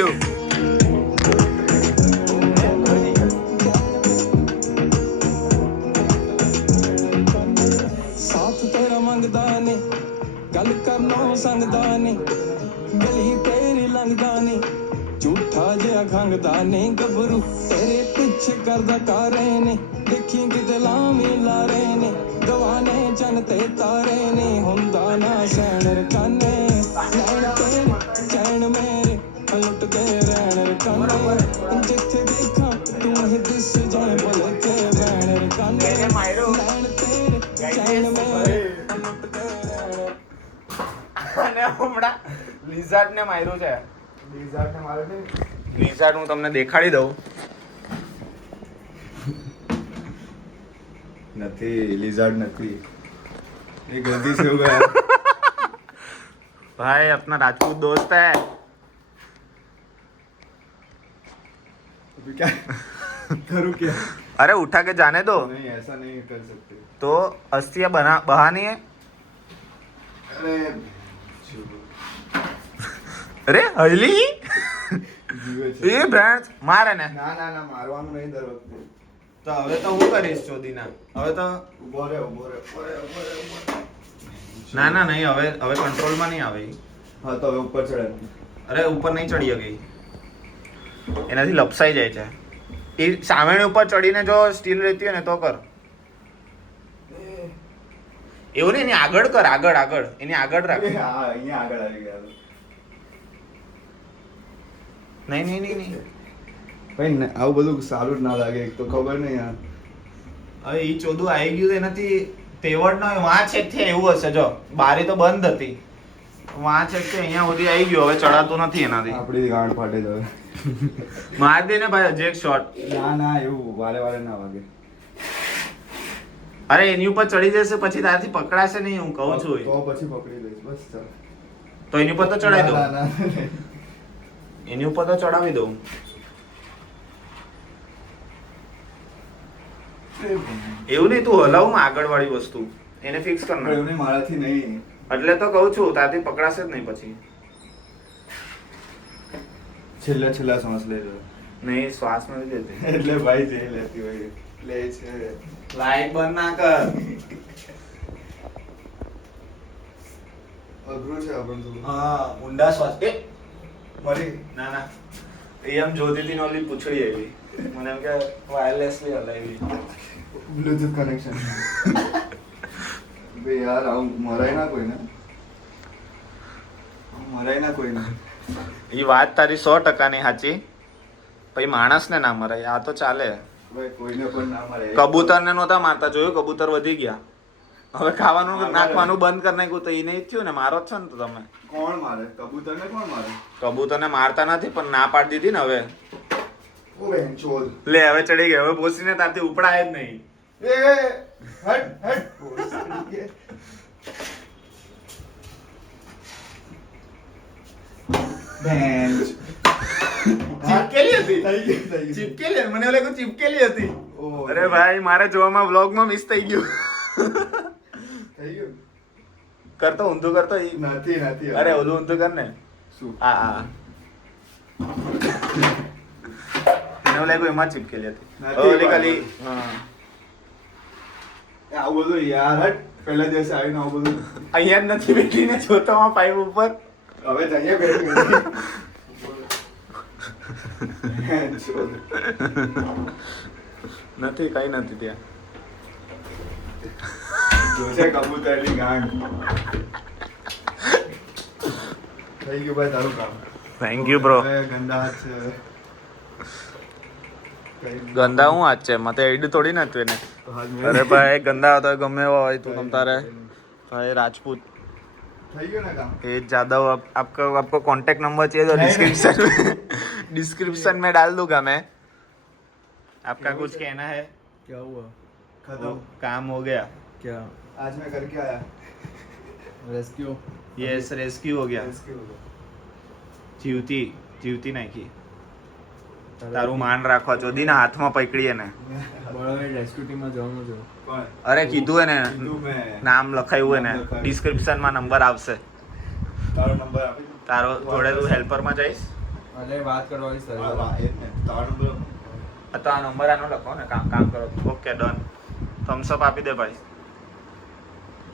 થયું? साथ तेरा मंगदा ने गल करनो संगदा ने गली तेरी लंघदा ने झूठा जिहा खंगदा ने गबरू तेरे पिछे करदा कारे ने देखी किते लामी लारे ने गवाने चन ते तारे ने हुंदा ना सैन रकाने नैन तेरे चैन मेरे लुट के रैन रकाने जिथे देखा तू ही दिस जाए भले के रैन रकाने नैन तेरे चैन मेरे लुट के रैन અને હમણાં લિઝાર્ડ ને માર્યું છે. લિઝાર્ડ હું તમને દેખાડી દઉં. નથી લિઝાર્ડ નથી, ये गलती से हो गया. भाई अपना राजपूत दोस्त है. अभी क्या करूँ क्या? अरे उठा के जाने दो. नहीं ऐसा नहीं कर सकते. तो अस्थियां बहानी है. अरे अरे हळली જીવે છે. એ ભેંસ મારે ને. ના ના ના મારવાનું નહીં દર વખતે. તો હવે તો હું કરીશ ચોદીના. હવે તો ઉભો રે ઉભો રે ઉભો રે ઉભો રે ઉભો રે. ના ના નહીં, હવે કંટ્રોલમાં નહીં આવે. હા તો હવે ઉપર ચડે. અરે ઉપર નહીં ચડી શકે, એનાથી લપસાઈ જાય છે. એ સામેની ઉપર ચડીને જો સ્ટીલ રહેતી હોય ને તો કર. એવું નહીં, એની આગળ કર, આગળ આગળ એની આગળ રાખ. હા અહીંયા આગળ આવી ગયા. નહીં નહીં નહીં નહીં. ભાઈ આવું બધું સારું જ ના લાગે, એક તો ખબર નહીં યાર. હવે એ ચોદું આવી ગયું તો એનાથી તેવડ ન હોય. વાં છેક છે એવું હશે. જો બારી તો બંધ હતી, વાં છેક છે અહીંયા સુધી આવી ગયું. હવે ચડાતું નથી એનાથી. આપણી ગાંઠ ફાટે તો હવે. માર દે ને ભાઈ હજી એક શોટ. ના ના એવું વારે વારે ના વાગે. અરે એની ઉપર ચડી જશે પછી તારાથી પકડાશે નહીં, હું કહું છું. તો પછી પકડી લઈશ બસ. ચાલ તો એની ઉપર તો ચડાવી દઉં. ના, ના, ના. એની ઉપર તો ચડાવી દઉં. એવું નહીં, તું હલાવું આગળ વાળી વસ્તુ એને ફિક્સ કર પણ નાખ. એમને મારાથી નહીં. એટલે તો કહું છું તારાથી પકડાશે જ નહીં પછી. છેલ્લા છેલ્લા શ્વાસ લઈ લો. નહીં શ્વાસ નથી લેતી. એટલે ભાઈ જે લેતી હોય એ લે છે. લાઈટ બંધ ના કર. અઘરું છે આપણને થોડું. હા ઊંડા શ્વાસ. એ મરી ના ના, એ એમ જોતી હતી ને ઓલી પૂછડી આવી. મને એમ કે વાયરલેસલી હલાવી. Bluetooth connection. બે યાર આવું મરાય ના કોઈને. મરાય ના કોઈને. એ વાત તારી 100% ની સાચી. પછી માણસને ના મરાય, આ તો ચાલે. ભાઈ કોઈને પણ ના મરાય. કબૂતરને નહોતા મારતા, જોયું? કબૂતર વધી ગયા. હવે ખાવાનું નાખવાનું બંધ કરી નાખ્યું તો એ નહીં થયું ને. મારો જ છો ને તો તમે. કોણ મારે? કબૂતરને કોણ મારે? કબૂતરને મારતા નથી પણ ના પાડી દીધી ને. હવે ઓ બેન ચોલ. લે હવે ચડી ગયો. હવે ભોસીને તારથી ઉપડાય જ નહીં. એ હટ હટ. બેન ચીપકેલી હતી. થઈ ગયું. ચીપકેલી મને ઓલે કોઈ ચીપકેલી હતી. ઓહ. અરે ભાઈ મારે જોવામાં વ્લોગમાં મિસ થઈ ગયું. થઈ ગયું. કરતો ઊંધું કરતો ઈ. નથી નથી. અરે ઓલું ઊંધું કર ને. શું? હા હા. મને ઓલે કોઈ એમાં ચીપકેલી હતી. નથી ઓલી ખાલી બરાબર. હા. એ આવું બધું યાર હટ. પહેલા દિવસે આવીને આવું બધું. અહીંયા જ નથી બેઠી ને જોતામાં પાઇપ ઉપર. હવે તો અહીંયા બેઠી બેન ચોલ. નથી, કઈ નથી ત્યાં. જોશે કબૂતરની ગાંઠ. થઈ ગયું ભાઈ તારું કામ. Thank you bro. હવે ગંદા હાથ છે. ગંદા હું આજ છે મતે એડ થોડી ના તું એને. તો હાથ અરે ભાઈ ગંદા હતો ગમે એવો હોય તું તમ તારે. भाई राजपूत થઈ ગયું ને કામ. तेज जादव आपको कांटेक्ट नंबर चाहिए तो डिस्क्रिप्शन में डाल दूंगा मैं. आपका कुछ कहना है? क्या हुआ? वो खत्म. काम हो गया. क्या? आज मैं करके आया. रेस्क्यू. यस रेस्क्यू हो गया. रेस्क्यू हो गया. જીવતી નાખી. તારું માન રાખવા ચોદીના હાથમાં પકડીએ ને. બરાબર રેસ્ક્યુ ટીમમાં જવાનું છે. કોણ? અરે કીધું હે કીધું ને, મેં. નામ લખાયું હે ને, નામ લખાયું. ડિસ્ક્રિપ્શનમાં નંબર આવશે તારો નંબર આપી દો. તારો. જોડે તું હેલ્પરમાં જઈશ. અરે વાત કરવાની સર હા, વાહ, એ જ ને. તમારું બોલો. તો આ નંબર આનો લખો ને કામ કરો. Okay done. થમ્સ અપ આપી દે ભાઈ.